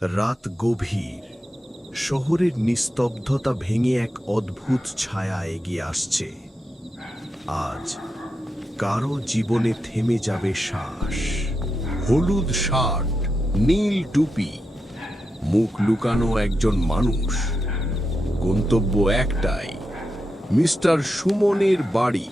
রাত গভীর, শহরের নিস্তব্ধতা ভেঙে এক অদ্ভুত ছায়া এগিয়ে আসছে। আজ কারো জীবনে থেমে যাবে শ্বাস। হলুদ শার্ট, নীল টুপি, মুখ লুকানো একজন মানুষ। গন্তব্য একটাই, মিস্টার সুমনের বাড়ি।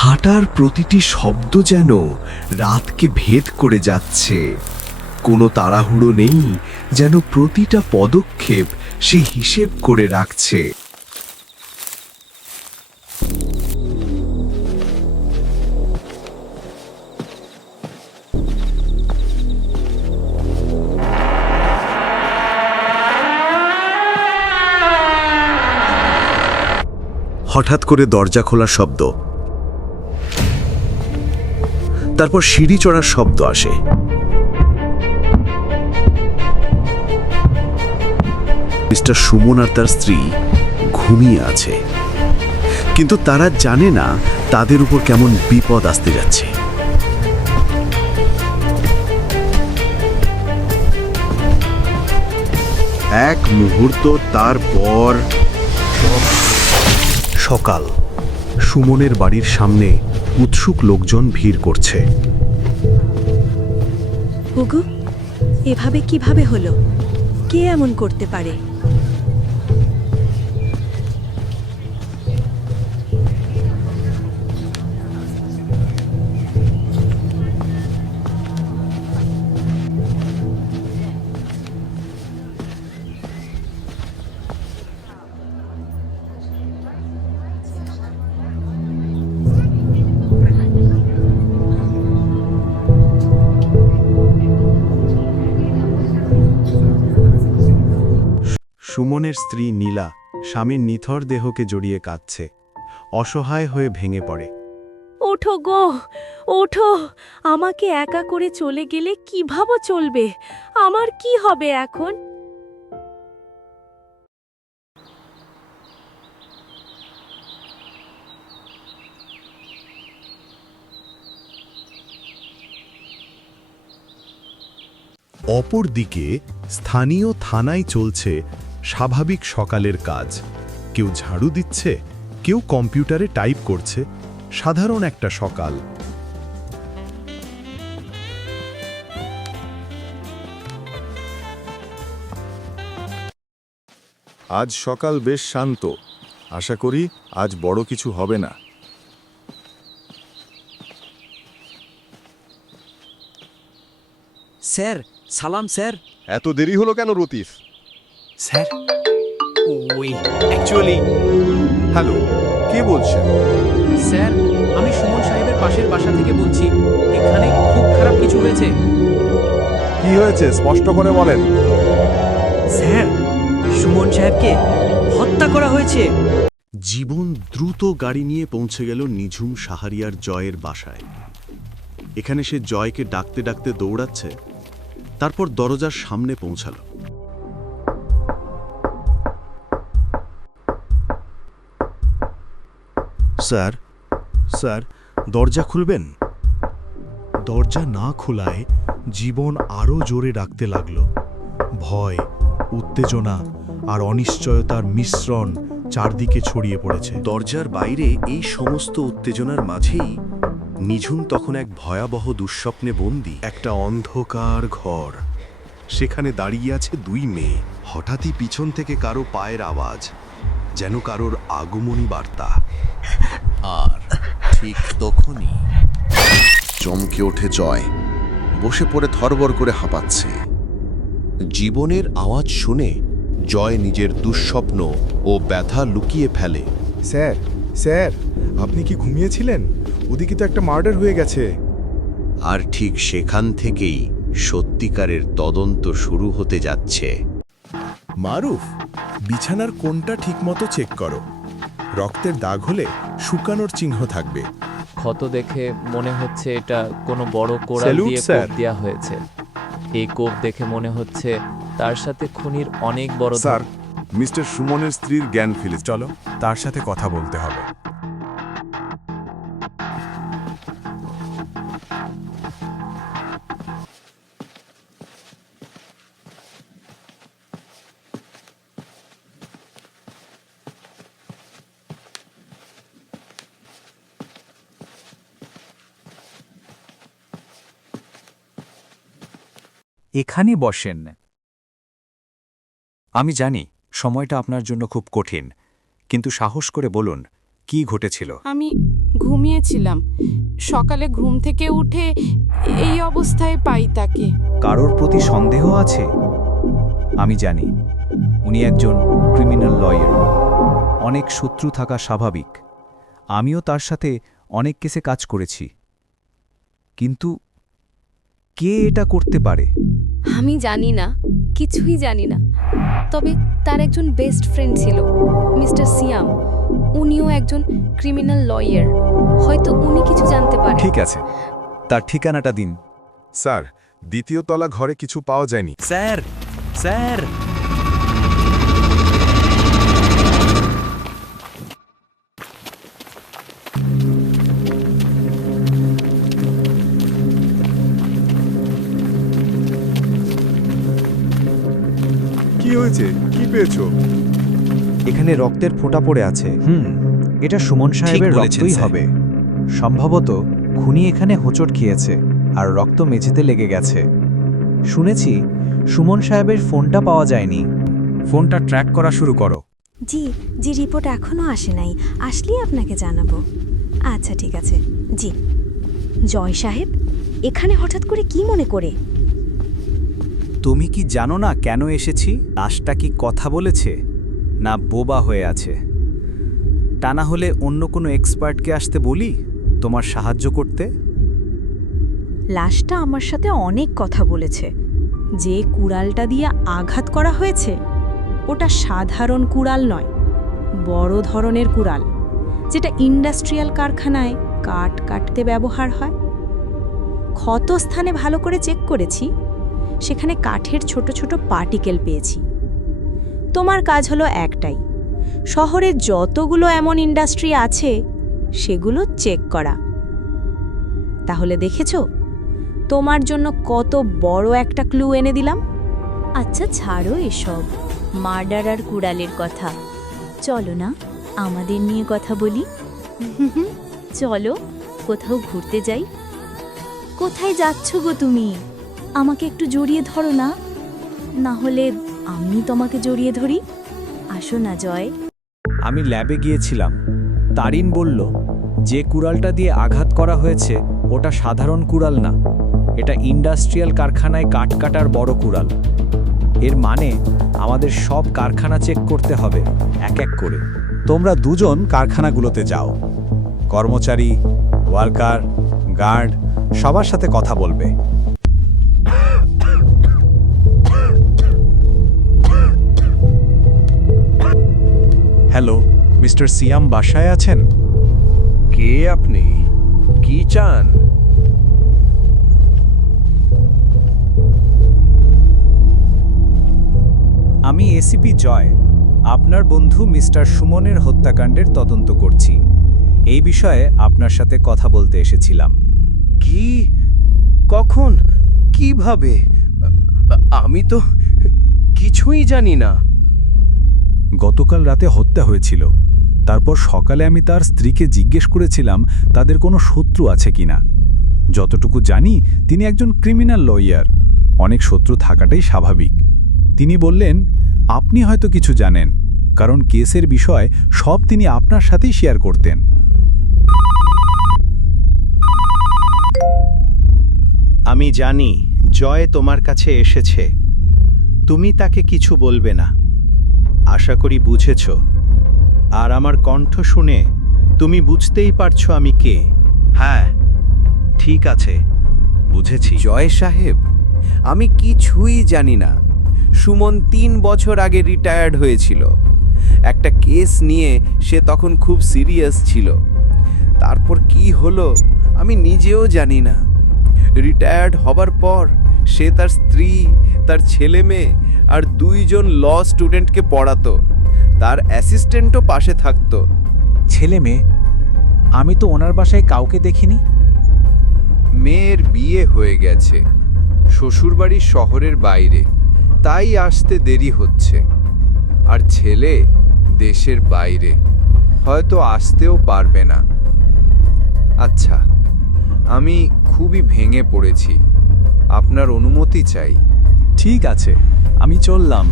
হাঁটার প্রতিটি শব্দ যেন রাতকে ভেদ করে যাচ্ছে। কোনো তাড়াহুড়ো নেই, যেন প্রতিটা পদক্ষেপ সে হিসেব করে রাখছে। হঠাৎ করে দরজা খোলার শব্দ, তারপর সিঁড়ি চড়ার শব্দ আসে। মিস্টার সুমন আর তার স্ত্রী ঘুমিয়ে আছে, কিন্তু তারা জানে না তাদের উপর কেমন বিপদ আসতে যাচ্ছে। এক মুহূর্ত তারপর সকাল। সুমনের বাড়ির সামনে উৎসুক লোকজন ভিড় করছে। হুগু, এভাবে কিভাবে হলো? কে এমন করতে পারে? সুমনের স্ত্রী নীলা স্বামীর নিথর দেহকে জড়িয়ে কাঁদছে, অসহায় হয়ে ভেঙে পড়ে। ওঠো গো, ওঠো! আমাকে একা করে চলে গেলে কিভাবে চলবে? আমার কি হবে এখন? অপরদিকে স্থানীয় থানায় চলছে স্বাভাবিক সকালের কাজ। কেউ ঝাড়ু দিচ্ছে, কেউ কম্পিউটারে টাইপ করছে। সাধারণ একটা সকাল। আজ সকাল বেশ শান্ত। আশা করি আজ বড় কিছু হবে না। স্যার, সালাম স্যার। এত দেরি হলো কেন রতিফ? স্যার, ওই অ্যাকচুয়ালি হ্যালো, কে বলছেন? স্যার, আমি সুমন সাহেবের পাশের বাসা থেকে বলছি। এখানে খুব খারাপ কিছু হয়েছে। কি হয়েছে স্পষ্ট করে বলেন। স্যার, সুমন সাহেবকে হত্যা করা হয়েছে। জীবন দ্রুত গাড়ি নিয়ে পৌঁছে গেল নিঝুম সাহারিয়ার জয়ের বাসায়। এখানে সে জয়কে ডাকতে ডাকতে দৌড়াচ্ছে, তারপর দরজার সামনে পৌঁছালো। স্যার, স্যার, দরজা খুলবেন? দরজা না খোলায় জীবন আরও জোরে ডাকতে লাগল। ভয়, উত্তেজনা আর অনিশ্চয়তার মিশ্রণ চারদিকে ছড়িয়ে পড়েছে। দরজার বাইরে এই সমস্ত উত্তেজনার মাঝেই নিঝুম তখন এক ভয়াবহ দুঃস্বপ্নে বন্দী। একটা অন্ধকার ঘর, সেখানে দাঁড়িয়ে আছে দুই মেয়ে। হঠাৎই পিছন থেকে কারো পায়ের আওয়াজ, যেন কারোর আগমনী বার্তা। আর ঠিক তখনই চমকে ওঠে জয়। বসে পড়ে থরবর করে হাঁপাচ্ছে। জীবনের আওয়াজ শুনে জয় নিজের দুঃস্বপ্ন ও ব্যথা লুকিয়ে ফেলে। স্যার, স্যার, আপনি কি ঘুমিয়েছিলেন? ওদিকে তো একটা মার্ডার হয়ে গেছে। আর ঠিক সেখান থেকেই সত্যিকারের তদন্ত শুরু হতে যাচ্ছে। মারুফ, বিছানার কোণটা ঠিকমতো চেক করো। রক্তের দাগ হলে শুকানোর চিহ্ন থাকবে। ক্ষত দেখে মনে হচ্ছে এটা কোনো বড় কোড়াল Salute, দিয়ে sir. কোপ দেওয়া হয়েছে। এই কোপ দেখে মনে হচ্ছে তার সাথে খুনির অনেক বড় স্যার মিস্টার সুমনের স্ত্রীর জ্ঞান ফিরে চলো তার সাথে কথা বলতে হবে। এখানে বসেন। আমি জানি সময়টা আপনার জন্য খুব কঠিন, কিন্তু সাহস করে বলুন কি ঘটেছিল। আমি ঘুমিয়েছিলাম, সকালে ঘুম থেকে উঠে এই অবস্থায় পাই তাকে। কারোর প্রতি সন্দেহ আছে? আমি জানি উনি একজন ক্রিমিনাল লয়ার। অনেক শত্রু থাকা স্বাভাবিক। আমিও তার সাথে অনেক কেসে কাজ করেছি, কিন্তু কে এটা করতে পারে? আমি জানি না, কিছুই জানি না। তবে তার একজন বেস্ট ফ্রেন্ড ছিল, মিস্টার সিয়াম। উনিও একজন ক্রিমিনাল লয়ার। হয়তো উনি কিছু জানতে পারে। ঠিক আছে, তার ঠিকানাটা দিন। স্যার দ্বিতীয় তলা ঘরে কিছু পাওয়া যায়নি। স্যার, স্যার, কি হয়েছে? কি পেয়েছো? এখানে রক্তের ফোঁটা পড়ে আছে। এটা সুমন সাহেবের বলেছেন, রক্তই স্যার। হবে। সম্ভবত খুনি এখানে হোঁচট খেয়েছে আর রক্ত মেঝেতে লেগে গেছে। শুনেছি সুমন সাহেবের ফোনটা পাওয়া যায়নি। ফোনটা ট্র্যাক করা শুরু করো। জি জি, রিপোর্ট এখনও আসে নাই, আসলেই আপনাকে জানাবো। আচ্ছা ঠিক আছে। জি। জয় সাহেব এখানে হঠাৎ করে কি মনে করে? তুমি কি জানো না কেন এসেছি? লাশটা কি কথা বলেছে, না বোবা হয়ে আছে? তা না হলে অন্য কোনো এক্সপার্টকে আসতে বলি তোমার সাহায্য করতে। লাশটা আমার সাথে অনেক কথা বলেছে। যে কুড়ালটা দিয়ে আঘাত করা হয়েছে ওটা সাধারণ কুড়াল নয়, বড় ধরনের কুড়াল, যেটা ইন্ডাস্ট্রিয়াল কারখানায় কাঠ কাটতে ব্যবহার হয়। ক্ষতস্থানে ভালো করে চেক করেছি, সেখানে কাঠের ছোট ছোট পার্টিকেল পেয়েছি। তোমার কাজ হলো একটাই, শহরের যতগুলো এমন ইন্ডাস্ট্রি আছে সেগুলো চেক করা। তাহলে দেখেছো তোমার জন্য কত বড় একটা ক্লু এনে দিলাম। আচ্ছা ছাড়ো এসব মার্ডার আর কুড়ালের কথা। চলো না আমাদের নিয়ে কথা বলি। চলো কোথাও ঘুরতে যাই। কোথায় যাচ্ছ গো তুমি? আমাকে একটু জড়িয়ে ধরো না, না হলে আমি তোমাকে জড়িয়ে ধরি। আসো না জয়। আমি ল্যাবে গিয়েছিলাম। তারিন বলল যে কুড়ালটা দিয়ে আঘাত করা হয়েছে ওটা সাধারণ কুড়াল না, এটা ইন্ডাস্ট্রিয়াল কারখানায় কাঠ কাটার বড় কুড়াল। এর মানে আমাদের সব কারখানা চেক করতে হবে এক এক করে। তোমরা দুজন কারখানাগুলোতে যাও, কর্মচারী, ওয়ার্কার, গার্ড সবার সাথে কথা বলবে। হ্যালো, মিস্টার সিয়াম বাসায় আছেন? কে আপনি? কি চান? আমি এসিপি জয়, আপনার বন্ধু মিস্টার সুমনের হত্যাকাণ্ডের তদন্ত করছি। এই বিষয়ে আপনার সাথে কথা বলতে এসেছিলাম। কি? কখন? কিভাবে? আমি তো কিছুই জানি না। গতকাল রাতে হত্যা হয়েছিল। তারপর সকালে আমি তার স্ত্রীকে জিজ্ঞেস করেছিলাম তাদের কোনো শত্রু আছে কিনা। যতটুকু জানি তিনি একজন ক্রিমিনাল লয়ার। অনেক শত্রু থাকাটাই স্বাভাবিক। তিনি বললেন আপনি হয়তো কিছু জানেন, কারণ কেসের বিষয় সব তিনি আপনার সাথেই শেয়ার করতেন। আমি জানি জয় তোমার কাছে এসেছে। তুমি তাকে কিছু বলবে না। আশা করি বুঝেছ। আর আমার কণ্ঠ শুনে তুমি বুঝতেই পারছো আমি কে। হ্যাঁ ঠিক আছে, বুঝেছি। জয় সাহেব আমি কিছুই জানি না, সুমন 3 বছর আগে রিটায়ার্ড হয়েছিল। একটা কেস নিয়ে সে তখন খুব সিরিয়াস ছিল। তারপর কি হলো আমি নিজেও জানি না। রিটায়ার্ড হবার পর সে তার স্ত্রী, তার ছেলে মেয়ে আর 2 জন ল স্টুডেন্টকে পড়াতো। তার অ্যাসিস্ট্যান্টও পাশে থাকতো। ছেলে মেয়ে, আমি তো ওনার বাসায় কাউকে দেখিনি। মেয়ের বিয়ে হয়ে গেছে, শ্বশুরবাড়ি শহরের বাইরে, তাই আসতে দেরি হচ্ছে। আর ছেলে দেশের বাইরে, হয়তো আসতেও পারবে না। আচ্ছা, আমি খুবই ভেঙে পড়েছি, আপনার অনুমতি চাই। ঠিক আছে, আমি চললাম।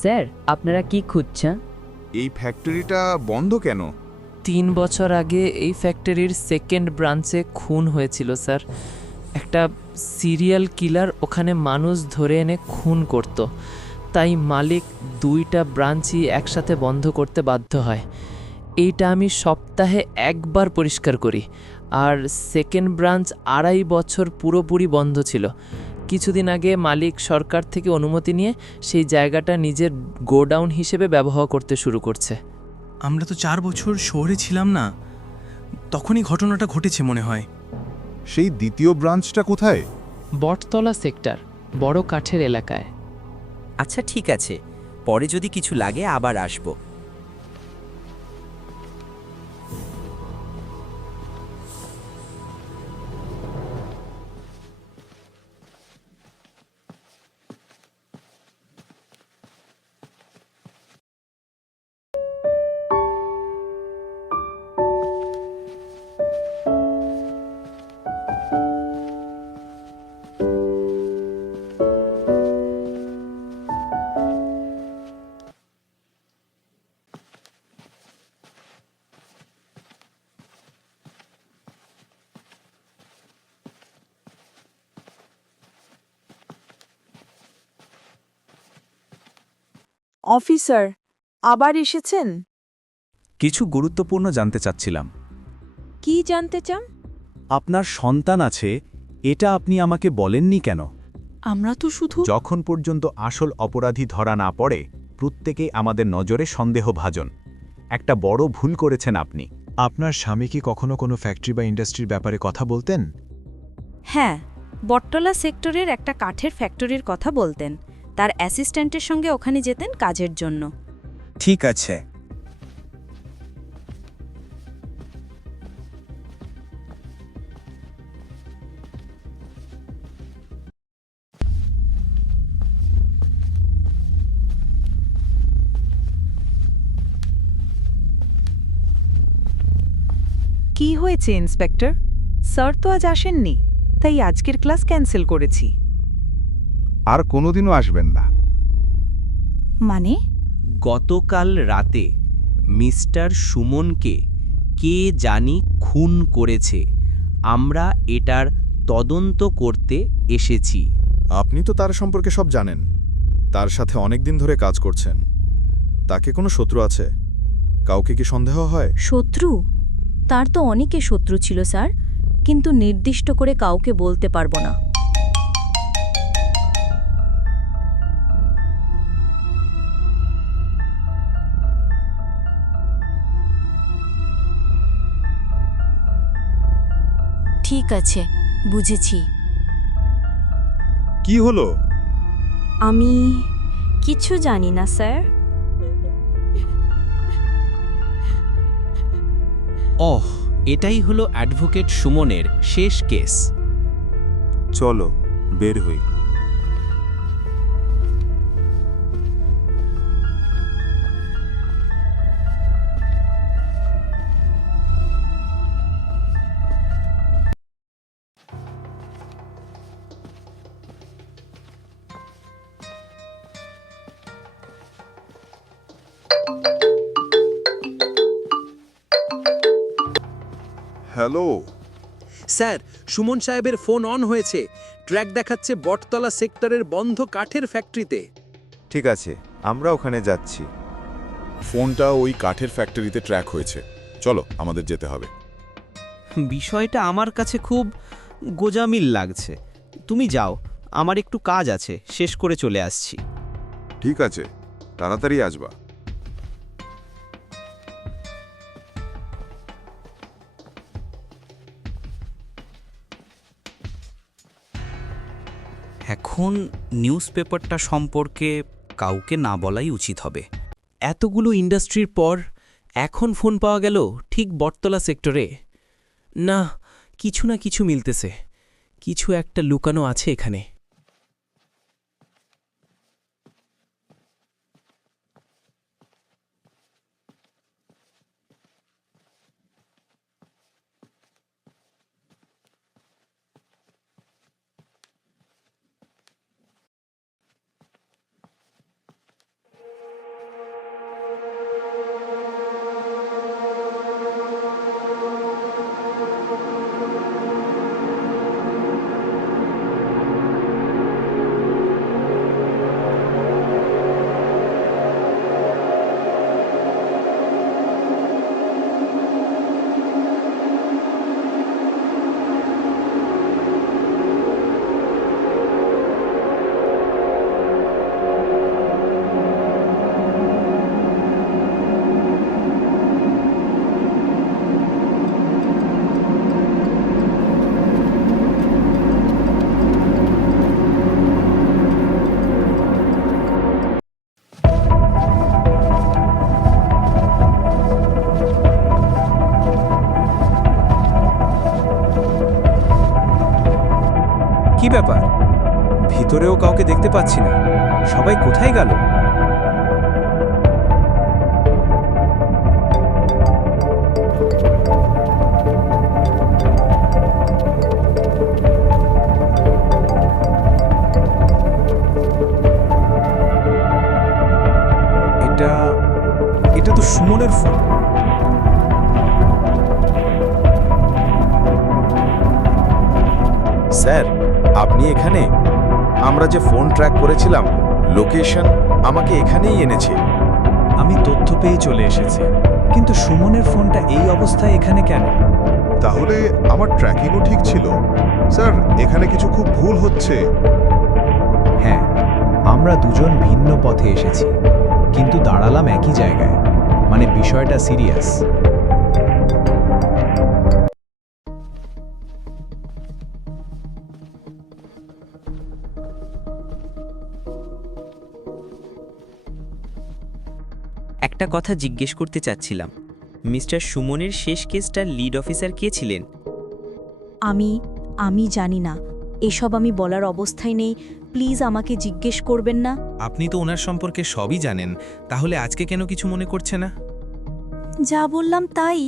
স্যার, আপনারা কি খুঁজছেন? এই ফ্যাক্টরিটা বন্ধ কেন? 3 বছর আগে এই ফ্যাক্টরির সেকেন্ড ব্রাঞ্চে খুন হয়েছিল স্যার। একটা সিরিয়াল কিলার ওখানে মানুষ ধরে এনে খুন করত, তাই মালিক 2টা ব্রাঞ্চই একসাথে বন্ধ করতে বাধ্য হয়। এইটা আমি সপ্তাহে একবার পরিষ্কার করি। আর সেকেন্ড ব্রাঞ্চ 2.5 বছর পুরোপুরি বন্ধ ছিল। কিছুদিন আগে মালিক সরকার থেকে অনুমতি নিয়ে সেই জায়গাটা নিজের গোডাউন হিসেবে ব্যবহার করতে শুরু করছে। আমরা তো 4 বছর শহরে ছিলাম না, তখনই ঘটনাটা ঘটেছে মনে হয়। সেই দ্বিতীয় ব্রাঞ্চটা কোথায়? বটতলা সেক্টর, বড় কাঠের এলাকায়। আচ্ছা ঠিক আছে, পরে যদি কিছু লাগে আবার আসব। অফিসার, আবার এসেছেন? কিছু গুরুত্বপূর্ণ জানতে চাচ্ছিলাম। কি জানতে চান? আপনার সন্তান আছে, এটা আপনি আমাকে বলেননি কেন? আমরা তো শুধু যখন পর্যন্ত আসল অপরাধী ধরা না পড়ে, প্রত্যেকেই আমাদের নজরে সন্দেহভাজন। একটা বড় ভুল করেছেন আপনি। আপনার স্বামী কি কখনো কোনো ফ্যাক্টরি বা ইন্ডাস্ট্রির ব্যাপারে কথা বলতেন? হ্যাঁ, বটতলা সেক্টরের একটা কাঠের ফ্যাক্টরির কথা বলতেন। তার অ্যাসিস্ট্যান্টের সঙ্গে ওখানে যেতেন কাজের জন্য। ঠিক আছে। কি হয়েছে ইন্সপেক্টর? স্যার তো আজ আসেননি, তাই আজকের ক্লাস ক্যান্সেল করেছি। আর কোনোদিনও আসবেন না। মানে? গতকাল রাতে মিস্টার সুমনকে কে জানি খুন করেছে। আমরা এটার তদন্ত করতে এসেছি। আপনি তো তার সম্পর্কে সব জানেন। তার সাথে অনেক দিন ধরে কাজ করছেন। তাকে কোনো শত্রু আছে? কাউকে কি সন্দেহ হয়? শত্রু? তার তো অনেকে শত্রু ছিল স্যার, কিন্তু নির্দিষ্ট করে কাউকে বলতে পারবো না। ঠিক আছে, বুঝেছি। কি হলো? আমি কিছু জানি না স্যার। ওহ, এটাই হলো অ্যাডভোকেট সুমনের শেষ কেস। চলো বের হই। হ্যালো স্যার, সুমন সাহেবের ফোন অন হয়েছে। ট্র্যাক দেখাচ্ছে বটতলা সেক্টরের বন্ধ কাঠের ফ্যাক্টরিতে। ঠিক আছে, আমরা ওখানে যাচ্ছি। ফোনটা ওই কাঠের ফ্যাক্টরিতে ট্র্যাক হয়েছে। চলো, আমাদের যেতে হবে। বিষয়টা আমার কাছে খুব গোজামিল লাগছে। তুমি যাও, আমার একটু কাজ আছে, শেষ করে চলে আসছি। ঠিক আছে, তাড়াতাড়ি আসবা। এখন নিউজপেপারটা সম্পর্কে কাউকে না বলাই উচিত হবে। এতগুলো ইন্ডাস্ট্রির পর এখন ফোন পাওয়া গেল ঠিক বটতলা সেক্টরে। না, কিছু না কিছু মিলতেছে, কিছু একটা লুকানো আছে এখানে। কি ব্যাপার? ভিতরেও কাউকে দেখতে পাচ্ছি না। সবাই কোথায় গেল? এটা তো সুমনের ফোন। স্যার, আপনি এখানে? আমরা যে ফোন ট্র্যাক করেছিলাম, লোকেশন আমাকে এখানেই এনেছে। আমি তথ্য পেয়ে চলে এসেছি, কিন্তু সুমনের ফোনটা এই অবস্থায় এখানে কেন? তাহলে আমার ট্র্যাকিংও ঠিক ছিল। স্যার, এখানে কিছু খুব ভুল হচ্ছে। হ্যাঁ, আমরা দুজন ভিন্ন পথে এসেছি, কিন্তু দাঁড়ালাম একই জায়গায়। মানে বিষয়টা সিরিয়াস। একটা কথা জিজ্ঞেস করতে চাচ্ছিলাম, মিস্টার সুমনের শেষ কেসটার লিড অফিসার কে ছিলেন? আমি জানি না, এসব আমি বলার অবস্থায় নেই। প্লিজ আমাকে জিজ্ঞেস করবেন না। আপনি তো ওনার সম্পর্কে সবই জানেন, তাহলে আজকে কেন কিছু মনে করছে না? যা বললাম তাই,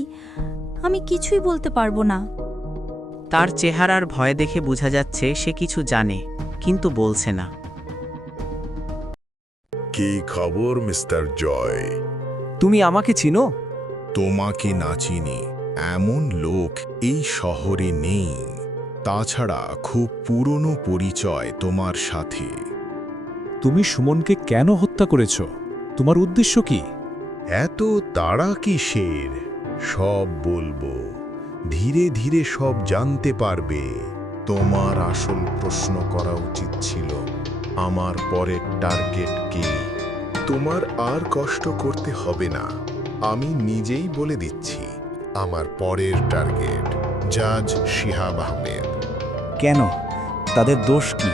আমি কিছুই বলতে পারবো না। তার চেহারার ভয় দেখে বোঝা যাচ্ছে সে কিছু জানে, কিন্তু বলছে না। কি খবর মিস্টার জয়? তুমি আমাকে চিনো? তোমাকে না চিনি এমন লোক এই শহরে নেই। তাছাড়া খুব পুরনো পরিচয় তোমার সাথে। তুমি সুমনকে কেন হত্যা করেছ? তোমার উদ্দেশ্য কি? এত তাড়া কিসের? সব বলবো, ধীরে ধীরে সব জানতে পারবে। তোমার আসল প্রশ্ন করা উচিত ছিল, আমার পরের টার্গেট কি? তোমার আর কষ্ট করতে হবে না, আমি নিজেই বলে দিচ্ছি। আমার পরের টার্গেট জাজ শিহাব আহমেদ। কেন? তাদের দোষ কি?